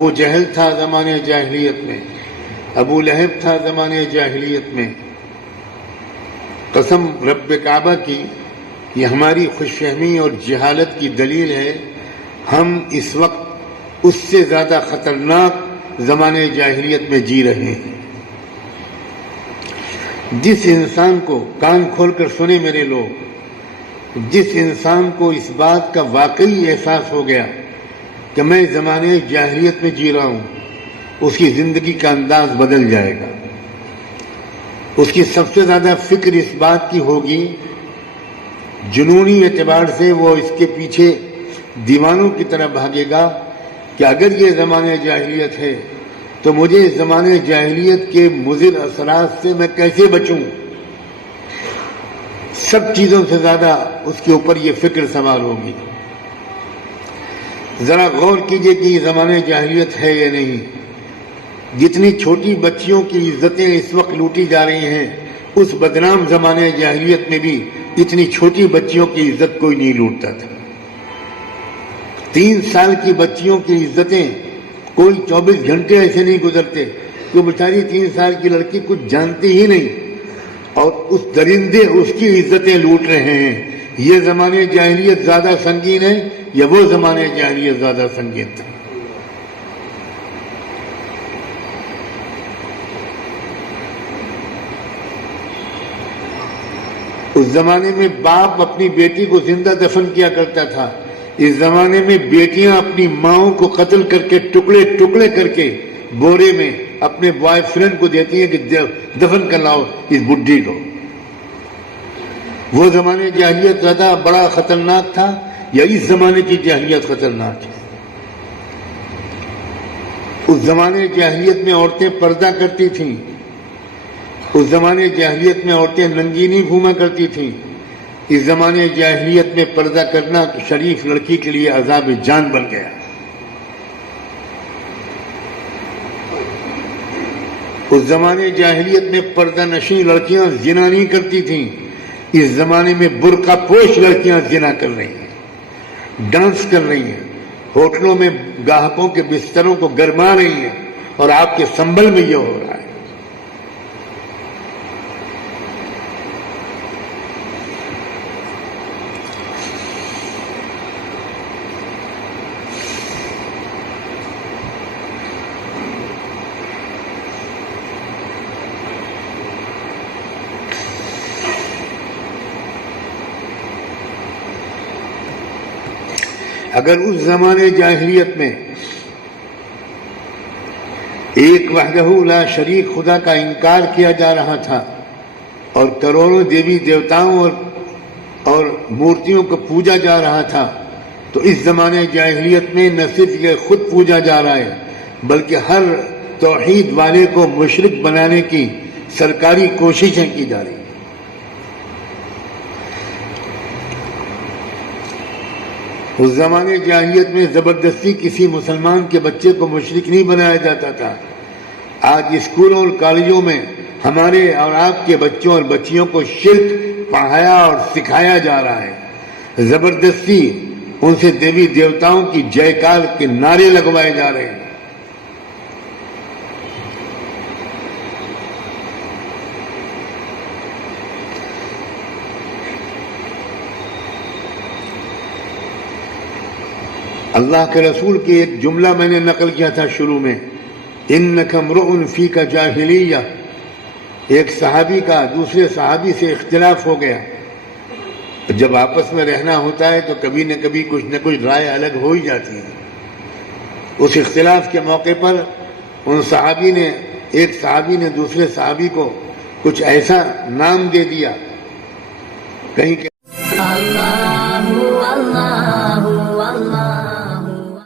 وہ جہل تھا زمانے جاہلیت میں، ابو لہب تھا زمانے جاہلیت میں۔ قسم رب کعبہ کی، یہ ہماری خوش فہمی اور جہالت کی دلیل ہے۔ ہم اس وقت اس سے زیادہ خطرناک زمانے جاہلیت میں جی رہے ہیں۔ جس انسان کو، کان کھول کر سنے میرے لوگ، جس انسان کو اس بات کا واقعی احساس ہو گیا کہ میں زمانے جاہلیت میں جی رہا ہوں، اس کی زندگی کا انداز بدل جائے گا۔ اس کی سب سے زیادہ فکر اس بات کی ہوگی، جنونی اعتبار سے وہ اس کے پیچھے دیوانوں کی طرح بھاگے گا کہ اگر یہ زمانے جاہلیت ہے تو مجھے اس زمانے جاہلیت کے مضر اثرات سے میں کیسے بچوں۔ سب چیزوں سے زیادہ اس کے اوپر یہ فکر سوار ہوگی۔ ذرا غور کیجئے کہ یہ زمانے جاہلیت ہے یا نہیں۔ جتنی چھوٹی بچیوں کی عزتیں اس وقت لوٹی جا رہی ہیں، اس بدنام زمانے جاہلیت میں بھی اتنی چھوٹی بچیوں کی عزت کوئی نہیں لوٹتا تھا۔ 3 سال کی بچیوں کی عزتیں کوئی 24 گھنٹے ایسے نہیں گزرتے کہ بیچاری 3 سال کی لڑکی کچھ جانتی ہی نہیں اور اس درندے اس کی عزتیں لوٹ رہے ہیں۔ یہ زمانے جاہلیت زیادہ سنگین ہے یا وہ زمانے جاہلیت زیادہ سنگین تھا؟ اس زمانے میں باپ اپنی بیٹی کو زندہ دفن کیا کرتا تھا، اس زمانے میں بیٹیاں اپنی ماؤں کو قتل کر کے ٹکڑے ٹکڑے کر کے بورے میں اپنے بوائے فرینڈ کو دیتی ہیں کہ دفن کر لاؤ اس بڈھی کو۔ وہ زمانے جاہلیت زیادہ بڑا خطرناک تھا یا اس زمانے کی جاہلیت خطرناک ہے؟ اس زمانے جاہلیت میں عورتیں پردہ کرتی تھیں، اس زمانے جاہلیت میں عورتیں ننگی نہیں گھوما کرتی تھیں۔ اس زمانے جاہلیت میں پردہ کرنا شریف لڑکی کے لیے عذاب جان بن گیا۔ اس زمانے جاہلیت میں پردہ نشیں لڑکیاں زنا نہیں کرتی تھیں، اس زمانے میں برقع پوش لڑکیاں زنا کر رہی ہیں، ڈانس کر رہی ہیں، ہوٹلوں میں گاہکوں کے بستروں کو گرما رہی ہیں، اور آپ کے سنبل میں یہ ہو رہا ہے۔ اگر اس زمانے جاہلیت میں ایک وحدہ لا شریک خدا کا انکار کیا جا رہا تھا اور کروڑوں دیوی دیوتاؤں اور مورتیوں کو پوجا جا رہا تھا، تو اس زمانے جاہلیت میں نہ صرف یہ خود پوجا جا رہا ہے بلکہ ہر توحید والے کو مشرک بنانے کی سرکاری کوششیں کی جا رہی ہیں۔ اس زمانے جاہلیت میں زبردستی کسی مسلمان کے بچے کو مشرک نہیں بنایا جاتا تھا۔ آج اسکولوں اور کالجوں میں ہمارے اور آپ کے بچوں اور بچیوں کو شرک پڑھایا اور سکھایا جا رہا ہے۔ زبردستی ان سے دیوی دیوتاؤں کی جے کار کے نعرے لگوائے جا رہے ہیں۔ اللہ کے رسول کی ایک جملہ میں نے نقل کیا تھا شروع میں، اِنَّكَ امْرُؤٌ فِيكَ جَاهِلِيَّةٌ۔ ایک صحابی کا دوسرے صحابی سے اختلاف ہو گیا۔ جب آپس میں رہنا ہوتا ہے تو کبھی نہ کبھی کچھ نہ کچھ رائے الگ ہو ہی جاتی ہے۔ اس اختلاف کے موقع پر ایک صحابی نے دوسرے صحابی کو کچھ ایسا نام دے دیا، کہیں کہ